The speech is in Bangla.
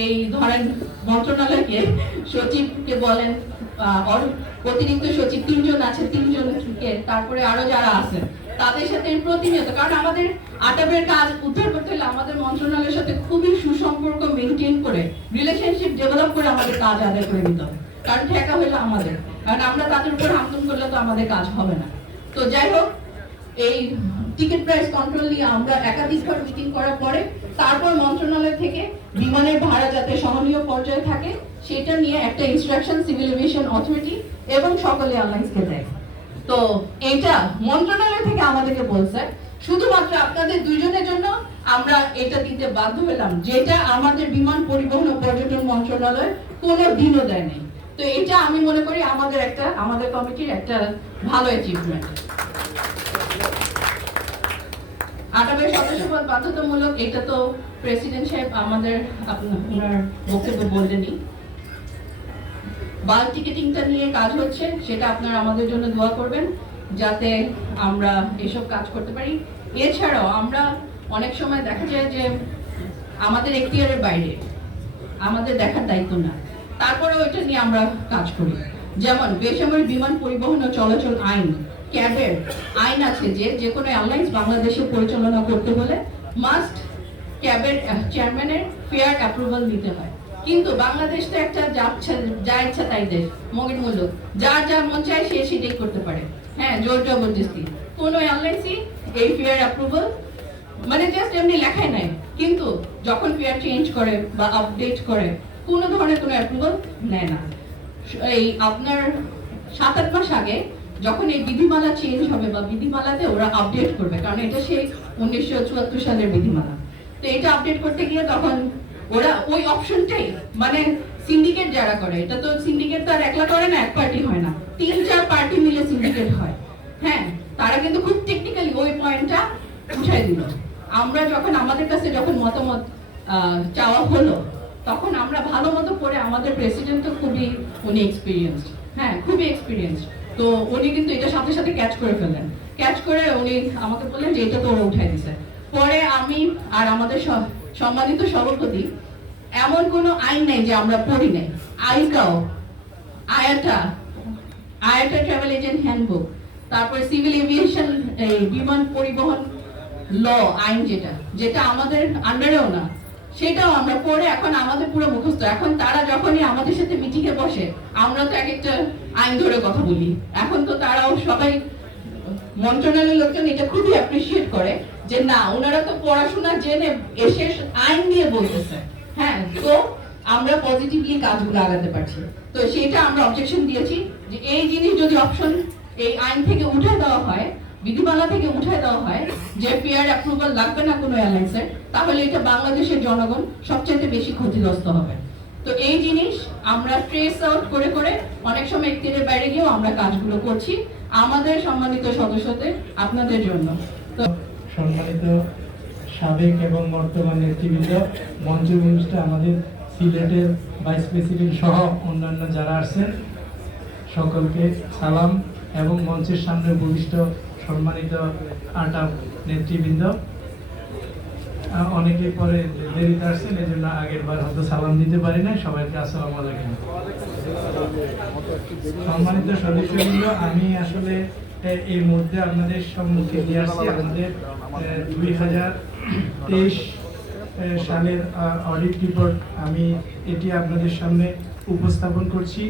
এই ধরেন মন্ত্রণালয়কে সচিবকে বলেন, অতিরিক্ত সচিব 3 জন আছে, 3 জনকে, তারপরে আরো যারা আছেন তাদের সাথে প্রতিনিয়ত, কারণ আমাদের আটাবের কাজ উদ্ধার করতে হলে আমাদের মন্ত্রণালয়ের সাথে খুবই সুসম্পর্ক মেনটেন করে, রিলেশনশিপ ডেভেলপ করে আমাদের কাজ আদায় করে নিতে হবে। কারণ ঠেকা হইলো আমাদের, কারণ আমরা তাদের উপর হামদম করলে তো আমাদের কাজ হবে না। তো যাই হোক, এই টিকিট প্রাইস কন্ট্রোল নিয়ে আমরা একাধিকবার মিটিং করার পরে তারপর মন্ত্রণালয় থেকে বিমানের ভাড়া যাতে সহনীয় পর্যায়ে থাকে সেটা নিয়ে একটা ইনস্ট্রাকশন সিভিল এভিয়েশন অথরিটি এবং সকল এয়ারলাইন্সকে দেয়। তো এটা মন্ত্রণালয় থেকে আমাদেরকে বলছে শুধুমাত্র আপনাদের দুইজনের জন্য আমরা এটা দিতে বাধ্য হলাম, যেটা আমাদের বিমান পরিবহন ও পর্যটন মন্ত্রণালয় কোনো দিনও দেয় নাই। তো এটা আমি মনে করি আমাদের কমিটির একটা ভালো অ্যাচিভমেন্ট। আটাবের সদস্যপদ বাধ্যতামূলক, এটা তো প্রেসিডেন্ট সাহেব আমাদের আপনার বক্তব্য বললেনই। বাল্ক টিকেটিংটা নিয়ে কাজ হচ্ছে, সেটা আপনারা আমাদের জন্য দোয়া করবেন যাতে আমরা এসব কাজ করতে পারি। এছাড়াও আমরা অনেক সময় দেখা যায় যে আমাদের এখতিয়ারের বাইরে, আমাদের দেখার দায়িত্ব না, তারপরেও এটা নিয়ে আমরা কাজ করি। যেমন বেসামরিক বিমান পরিবহন ও চলাচল আইন, ক্যাবের আইন আছে যে কোনো এয়ারলাইন্স বাংলাদেশে পরিচালনা করতে হলে মাস্ট ক্যাবের চেয়ারম্যানের ফেয়ার অ্যাপ্রুভাল নিতে হয়। কিন্তু বাংলাদেশ তো একটা যা ইচ্ছা তাই দেশ, মগের মূল্য, যার মন চায় সে সেটাই করতে পারে। হ্যাঁ, জোর জবরদস্তি কোনো এয়ারলাইন্সই এই ফেয়ার অ্যাপ্রুভাল মানে জাস্ট এমনি লেখায় নাই, কিন্তু যখন ফেয়ার চেঞ্জ করে বা আপডেট করে কোনো ধরনের কোনো অ্যাপ্রুভাল নেয় না। এই আপনার 7-8 মাস আগে যখন এই বিধিমালা চেঞ্জ হবে বা বিধিমালাতে ওরা আপডেট করবে, কারণ এটা সেই 1974 সালের বিধিমালা, তো এটা আপডেট করতে গিয়ে তখন ওরা ওই অপশনটাই, মানে সিন্ডিকেট যারা করে, এটা তো সিন্ডিকেট তো আর একলা করে না, এক পার্টি হয় না, 3-4 পার্টি মিলে সিন্ডিকেট হয়। হ্যাঁ, তারা কিন্তু খুব টেকনিক্যালি ওই পয়েন্টটা উঠাই দিল। আমরা যখন আমাদের কাছে যখন মতামত চাওয়া হলো, তখন আমরা ভালো মতো পড়ে, আমাদের প্রেসিডেন্ট তো উনি এক্সপিরিয়েন্সড, হ্যাঁ খুবই এক্সপিরিয়েন্সড, তো উনি কিন্তু এটা সাথে সাথে ক্যাচ করে ফেললেন। ক্যাচ করে উনি আমাকে বললেন যে এটা তো ওরা উঠাই দিছে। পরে আমি আর আমাদের সম্মানিত সভাপতি, এমন কোনো আইন নেই যে আমরা পড়ি নাই। আইকাও, আয়াটা ট্রাভেল এজেন্ট হ্যান্ডবুক, তারপরে সিভিল এভিয়েশন বিমান পরিবহন ল আইন, যেটা আমাদের আন্ডারেও না, সেটাও আমরা পড়ে এখন আমাদের পুরো মুখস্থ। এখন তারা যখনই আমাদের সাথে মিটিংয়ে বসে, আমরা তো এক একটা আইন ধরে কথা বলি। এখন তো তারাও সবাই মন্ত্রণালয়ের লোকজন এটা খুবই অ্যাপ্রিসিয়েট করে যে না, ওনারা তো পড়াশোনা জেনে এসে আইন নিয়ে বলতেছে। হ্যাঁ, তো আমরা পজিটিভলি কাজগুলো আগাতে পারছি। তো সেটা আমরা অবজেকশন দিয়েছি যে এই জিনিস যদি অপশন এই আইন থেকে উঠে দেওয়া হয়, বিধিমালা থেকে উঠে দেওয়া হয় যে ফেয়ার অ্যাপ্রুভাল লাগবে না কোনো এয়ারলাইন্সের, তাহলে এটা বাংলাদেশের জনগণ সবচেয়ে বেশি ক্ষতিগ্রস্ত হবে। তো এই জিনিস আমরা ট্রেস আউট করে করে অনেক সময় এখতিয়ারের বাইরে গিয়েও আমরা কাজগুলো করছি আমাদের সম্মানিত সদস্যদের আপনাদের জন্য। তো সম্মানিত সাবেক এবং বর্তমান নেতৃবৃন্দ, মঞ্চ অনুষ্ঠানে আমাদের সিলেটের ভাইস প্রেসিডেন্ট সহ অন্যান্য যারা আছেন সকলকে সালাম, এবং মঞ্চের সামনে উপবিষ্ট সম্মানিত আটাব নেতৃবৃন্দ, অনেকে পরে দেরিতে আসছেন, এই জন্য আগের বার হয়তো সালাম দিতে পারি না, সবাইকে আসসালামু আলাইকুম। সম্মানিত সদস্যবৃন্দ, আমি আসলে এই মুহূর্তে আপনাদের সম্মুখে নিয়ে আসছি আমাদের 2023 সালের অডিট রিপোর্ট। আমি এটি আপনাদের সামনে উপস্থাপন করছি।